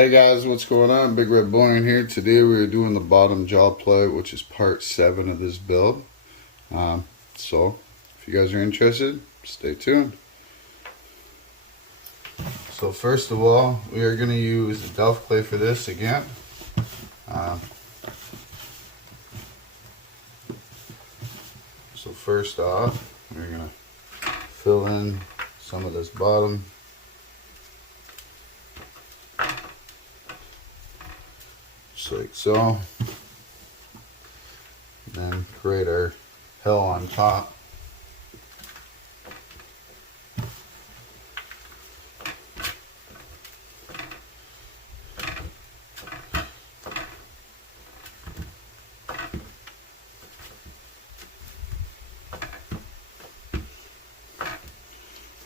Hey guys, what's going on? Big Red Boring here. Today we're doing the bottom jaw plate, which is part 7 of this build. So, if you guys are interested, stay tuned. So first of all, we are going to use Delft clay for this again. So first off, we're going to fill in some of this bottom. Just like so. Then create our hill on top.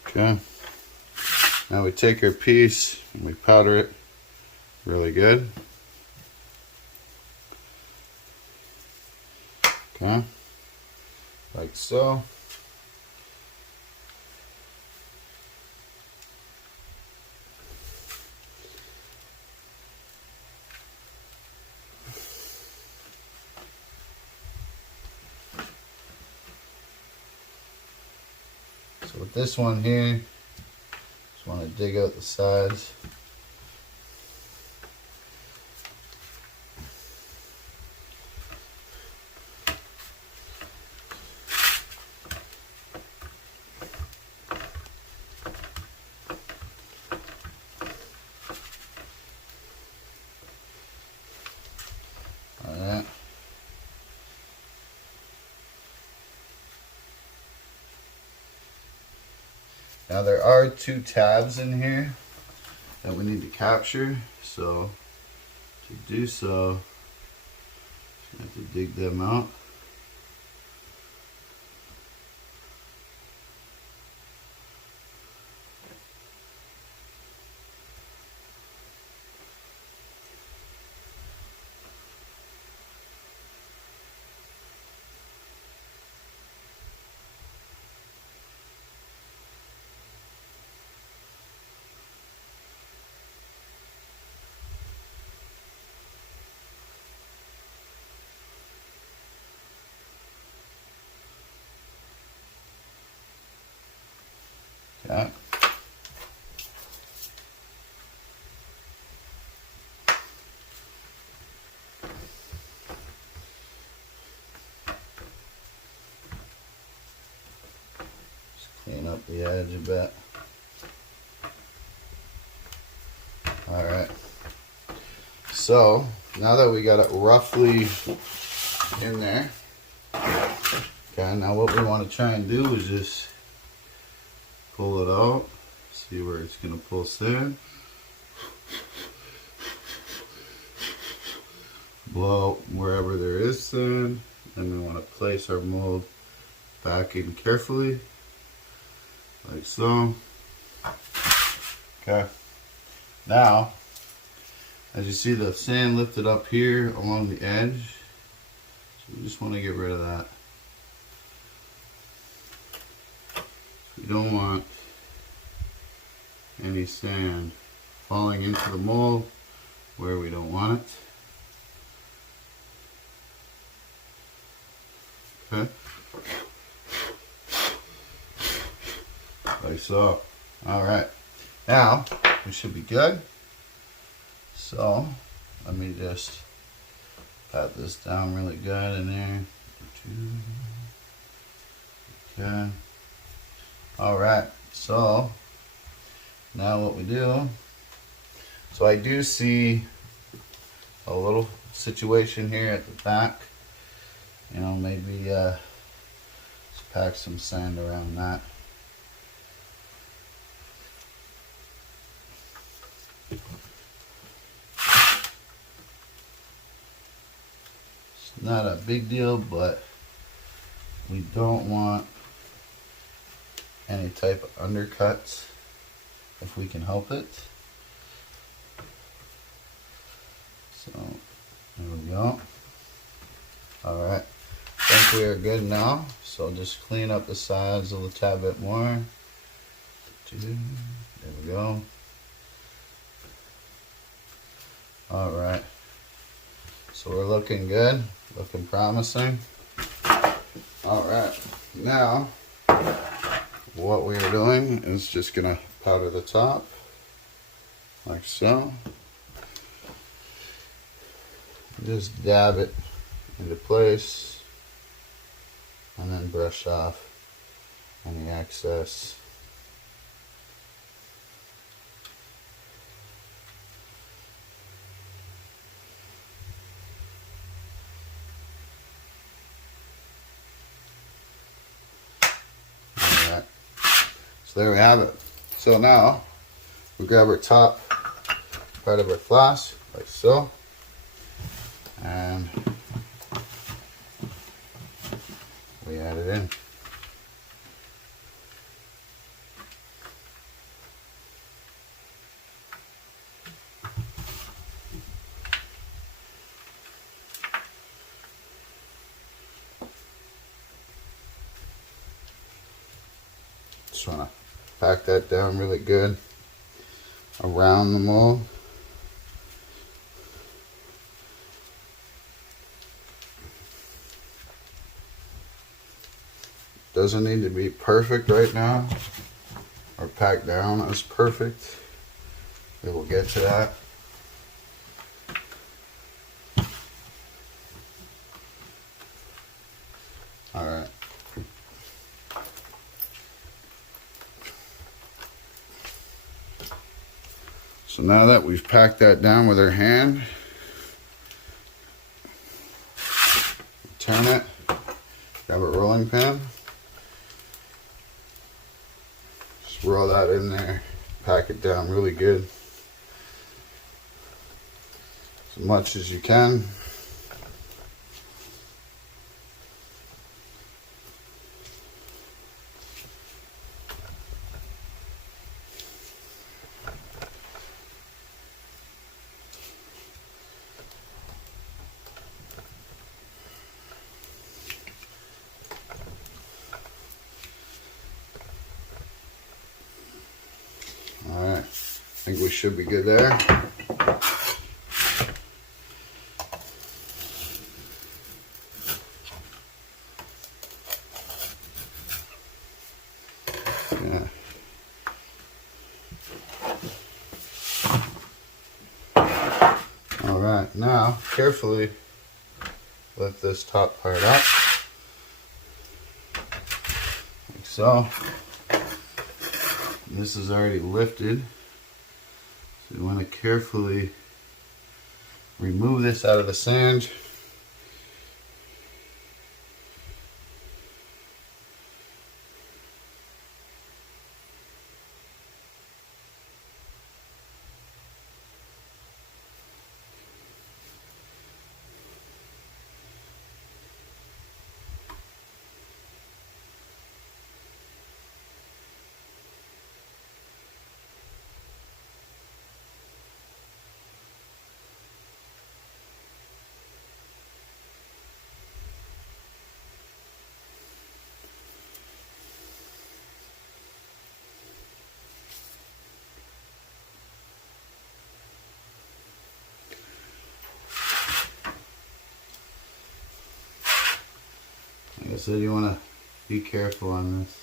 Okay. Now we take our piece and we powder it really good. Okay. Like so. So with this one here, just want to dig out the sides. Alright. Now there are 2 tabs in here that we need to capture, so to do so, I have to dig them out. Okay. Just clean up the edge a bit. Alright. So, now that we got it roughly in there, okay, now what we want to try and do is just pull it out, see where it's going to pull sand, blow out wherever there is sand, and we want to place our mold back in carefully, like so. Okay, now as you see the sand lifted up here along the edge, so we just want to get rid of that. We don't want any sand falling into the mold where we don't want it. Okay. Like so. Alright. Now, we should be good. So, let me just pat this down really good in there. Okay. Alright, so now what we do, so I do see a little situation here at the back, you know, maybe just pack some sand around that. It's not a big deal, but we don't want any type of undercuts if we can help it. So there we go. Alright, I think we are good now, so just clean up the sides a little tad bit more. There we go. All right. So we're looking good, looking promising. All right. Now, what we are doing is just gonna powder the top, like so. Just dab it into place, and then brush off any excess. Alright, so there we have it. So now we grab our top part of our floss, like so, and we add it in. Just want to pack that down really good around the mold. Doesn't need to be perfect right now or packed down as perfect. We will get to that. All right. So now that we've packed that down with our hand, turn it, grab a rolling pin, just roll that in there, pack it down really good, as much as you can. Alright, I think we should be good there. Yeah. Alright, now carefully lift this top part up, like so. This is already lifted, so you want to carefully remove this out of the sand. Like I said, you want to be careful on this.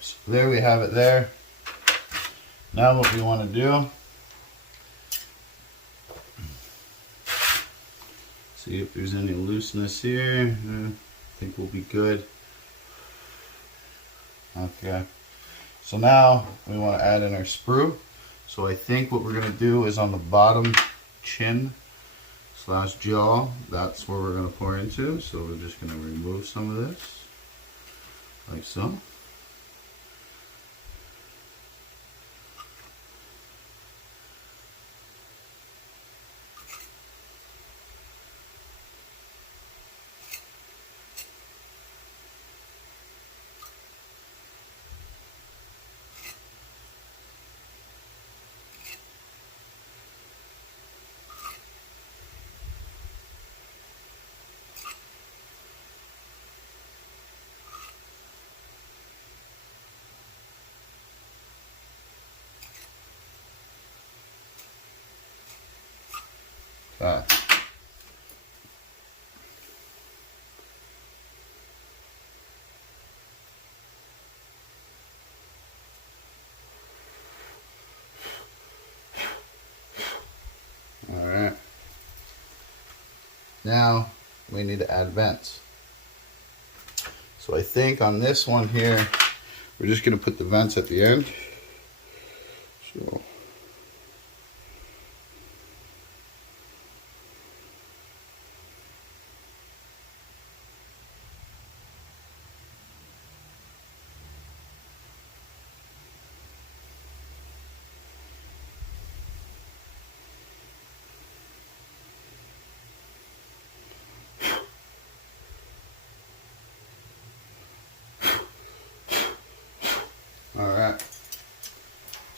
so there we have it there. Now what we want to do, see if there's any looseness here. I think we'll be good. Okay, so now we want to add in our sprue. So I think what we're going to do is on the bottom chin / jaw, that's where we're going to pour into. So we're just going to remove some of this, like so. Okay. All right. Now we need to add vents. So I think on this one here, we're just going to put the vents at the end. So alright,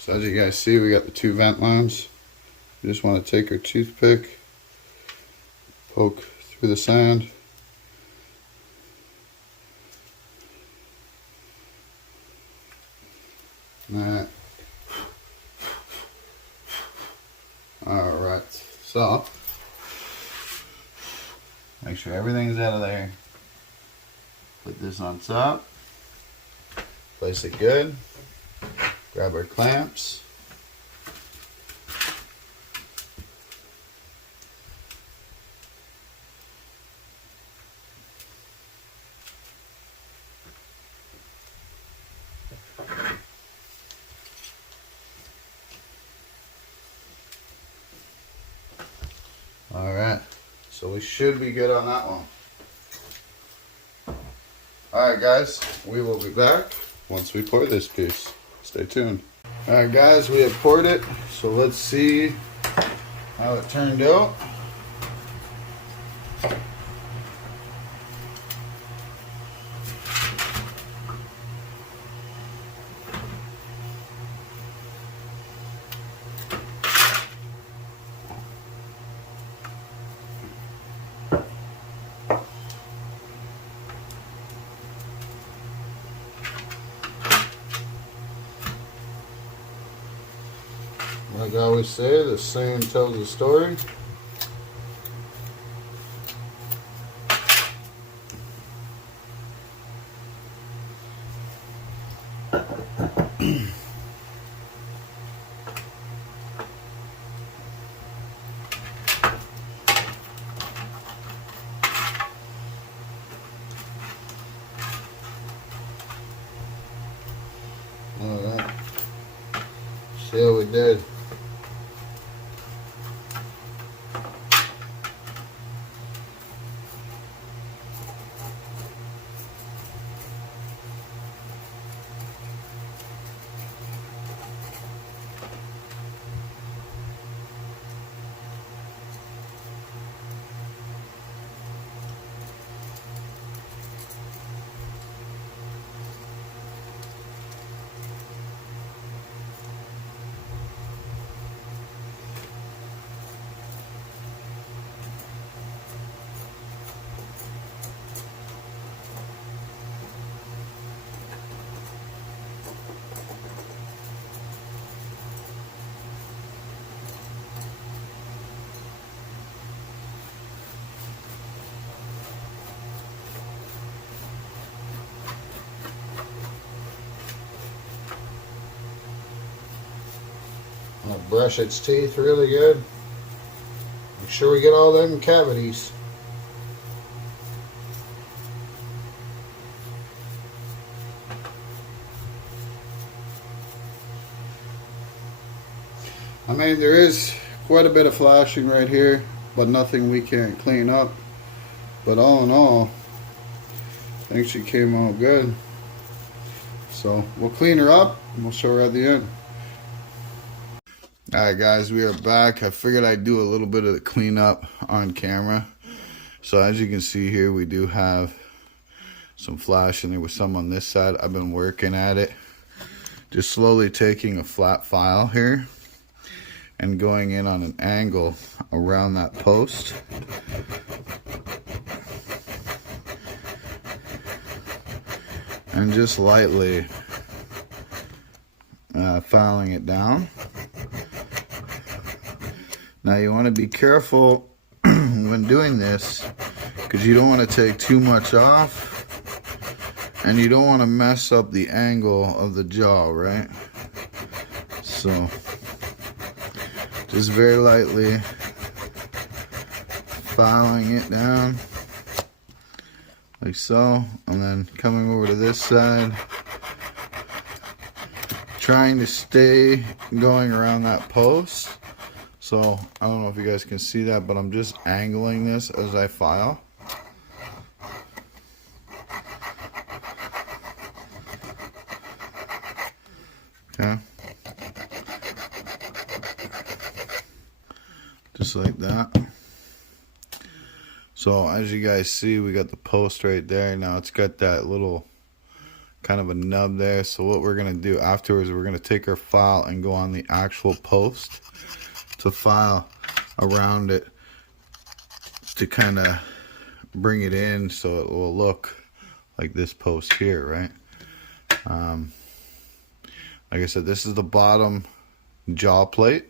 so as you guys see, we got the 2 vent lines. We just want to take our toothpick, poke through the sand. Alright. Alright, so make sure everything's out of there. Put this on top. Place it good. Grab our clamps. All right, so we should be good on that one. All right, guys, we will be back once we pour this piece. Stay tuned. All right, guys, we have poured it, so let's see how it turned out. Like I always say, the saying tells a story. Alright. See how we did. brush its teeth really good. Make sure we get all them cavities. I mean, there is quite a bit of flashing right here, but nothing we can't clean up. But all in all, I think she came out good. So we'll clean her up and we'll show her at the end. Alright guys, we are back. I figured I'd do a little bit of the cleanup on camera. So as you can see here, we do have some flash, and there was some on this side. I've been working at it. Just slowly taking a flat file here and going in on an angle around that post. And just lightly filing it down. Now you want to be careful when doing this, because you don't want to take too much off and you don't want to mess up the angle of the jaw, right? So just very lightly filing it down like so, and then coming over to this side, trying to stay going around that post. So I don't know if you guys can see that, but I'm just angling this as I file. Okay. Just like that. So as you guys see, we got the post right there. Now it's got that little kind of a nub there. So what we're going to do afterwards, we're going to take our file and go on the actual post to file around it to kind of bring it in so it will look like this post here, right? Like I said, this is the bottom jaw plate,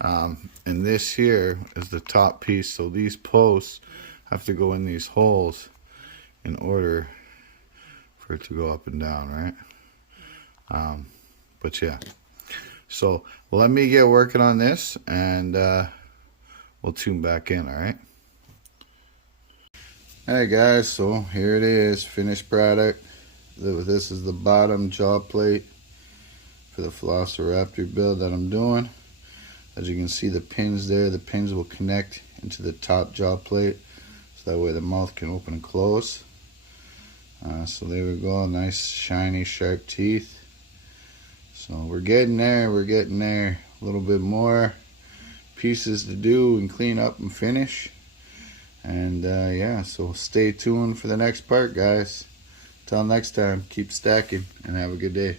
and this here is the top piece. So these posts have to go in these holes in order for it to go up and down, right? But yeah, so let me get working on this, and we'll tune back in. All right. Hey guys, so here it is, finished product. This is the bottom jaw plate for the Velociraptor build that I'm doing. As you can see, the pins there, the pins will connect into the top jaw plate, so that way the mouth can open and close. So there we go, nice shiny sharp teeth. So we're getting there, a little bit more pieces to do and clean up and finish. And yeah, so stay tuned for the next part, guys. Till next time, keep stacking and have a good day.